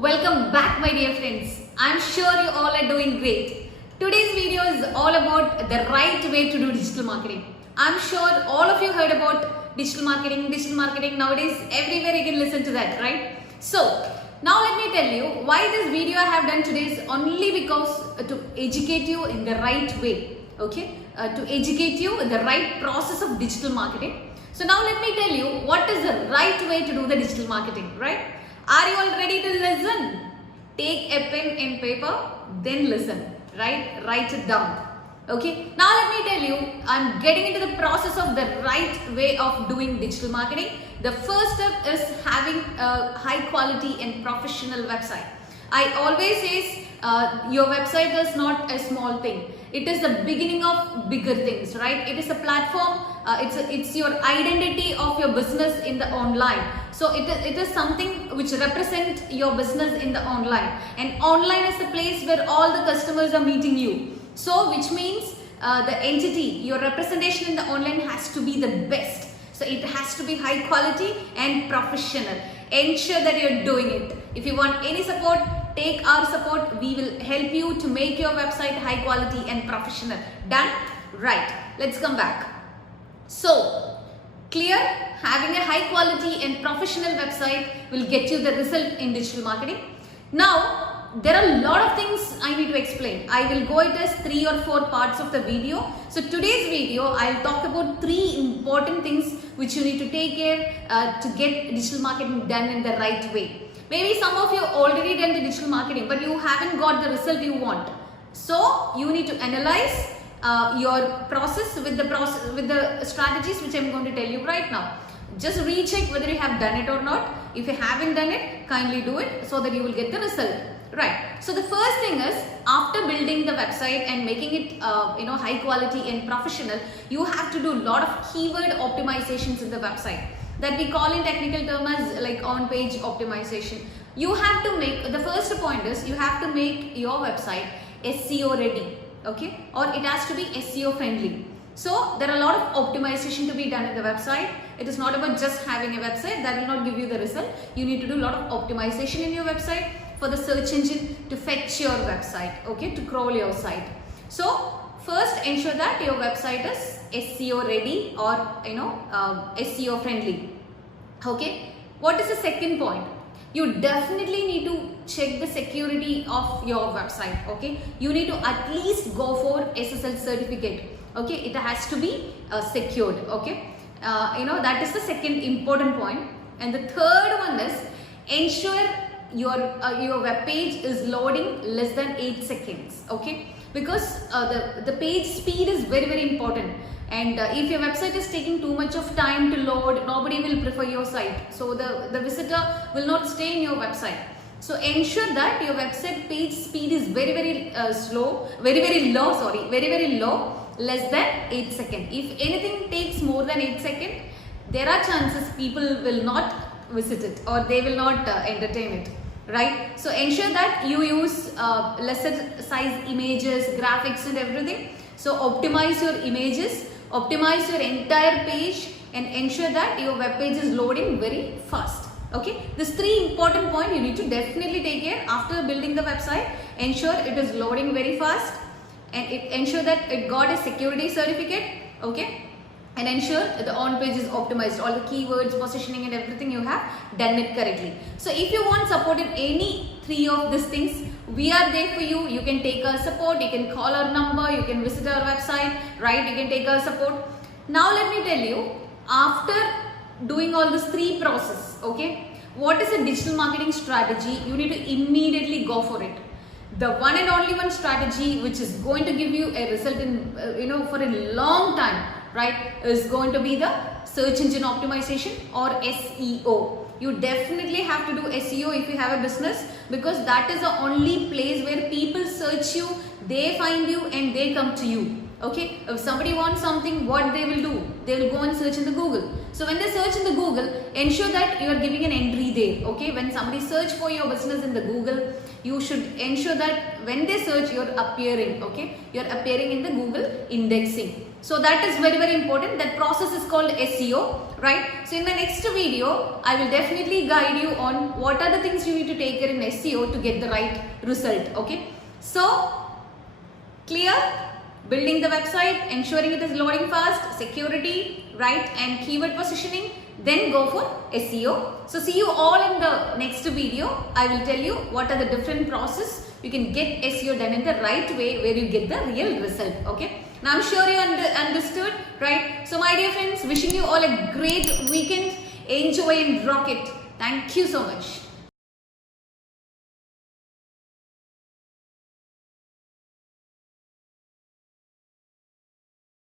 Welcome back, my dear friends. I'm sure you all are doing great. Today's video is all about the right way to do digital marketing. I'm sure all of you heard about digital marketing. Nowadays everywhere you can listen to that, right? So now let me tell you why this video I have done today is only because to educate you in the right way, okay? To educate you in the right process of digital marketing. So now let me tell you what is the right way to do the digital marketing, right? Are you all ready to listen? Take a pen and paper, then listen, right? Write it down. Okay, now let me tell you, I'm getting into the process of the right way of doing digital marketing. The first step is having a high quality and professional website. I always say your website is not a small thing. It is the beginning of bigger things, right? It is a platform. It's your identity of your business in the online. So it is something which represents your business in the online. And online is the place where all the customers are meeting you. So which means the entity, your representation in the online has to be the best. So it has to be high quality and professional. Ensure that you're doing it. If you want any support, take our support. We will help you to make your website high quality and professional. Done? Right. Let's come back. So, clear? Having a high quality and professional website will get you the result in digital marketing. Now, there are a lot of things I need to explain. I will go it as 3 or 4 parts of the video. So today's video, I'll talk about 3 important things which you need to take care to get digital marketing done in the right way. Maybe some of you already done the digital marketing, but you haven't got the result you want. So you need to analyze your process with the strategies which I'm going to tell you right now. Just recheck whether you have done it or not. If you haven't done it, kindly do it so that you will get the result. Right. So the first thing is, after building the website and making it high quality and professional, you have to do a lot of keyword optimizations in the website that we call in technical term as like on-page optimization. You have to make, the first point is you have to make your website SEO ready, okay, or it has to be SEO friendly. So there are a lot of optimization to be done in the website. It is not about just having a website that will not give you the result. You need to do a lot of optimization in your website for the search engine to fetch your website, okay, to crawl your site. So first ensure that your website is SEO ready or SEO friendly. Okay, what is the second point? You definitely need to check the security of your website. Okay, you need to at least go for SSL certificate. Okay, it has to be secured. Okay, that is the second important point. And the third one is ensure your web page is loading less than 8 seconds. Okay, because the page speed is very, very important. And if your website is taking too much of time to load, nobody will prefer your site. So the visitor will not stay in your website. So ensure that your website page speed is very, very low, less than 8 seconds. If anything takes more than 8 seconds, there are chances people will not visit it or they will not entertain it. Right? So ensure that you use lesser size images, graphics and everything. So optimize your images, optimize your entire page and ensure that your web page is loading very fast. Okay, these 3 important points you need to definitely take care after building the website. Ensure it is loading very fast and ensure that it got a security certificate. Okay, and ensure that the on page is optimized, all the keywords, positioning and everything you have done it correctly. So if you want support in any 3 of these things, we are there for you. You can take our support, you can call our number, you can visit our website, right? You can take our support. Now let me tell you, after doing all these 3 process, okay, what is a digital marketing strategy? You need to immediately go for it. The one and only one strategy which is going to give you a result in for a long time, right, is going to be the search engine optimization or SEO. You definitely have to do SEO if you have a business, because that is the only place where people search you, they find you and they come to you. Okay, if somebody wants something, what they will do? They will go and search in the Google. So when they search in the Google, ensure that you are giving an entry there. Okay, when somebody search for your business in the Google, you should ensure that when they search, you're appearing, okay? You're appearing in the Google indexing. So that is very, very important. That process is called SEO, right? So in my next video, I will definitely guide you on what are the things you need to take care in SEO to get the right result, okay? So, clear? Building the website, ensuring it is loading fast, security, right, and keyword positioning, then go for SEO. So see you all in the next video. I will tell you what are the different process you can get SEO done in the right way where you get the real result, okay? Now I'm sure you understood, right? So my dear friends, wishing you all a great weekend. Enjoy and rock it. Thank you so much.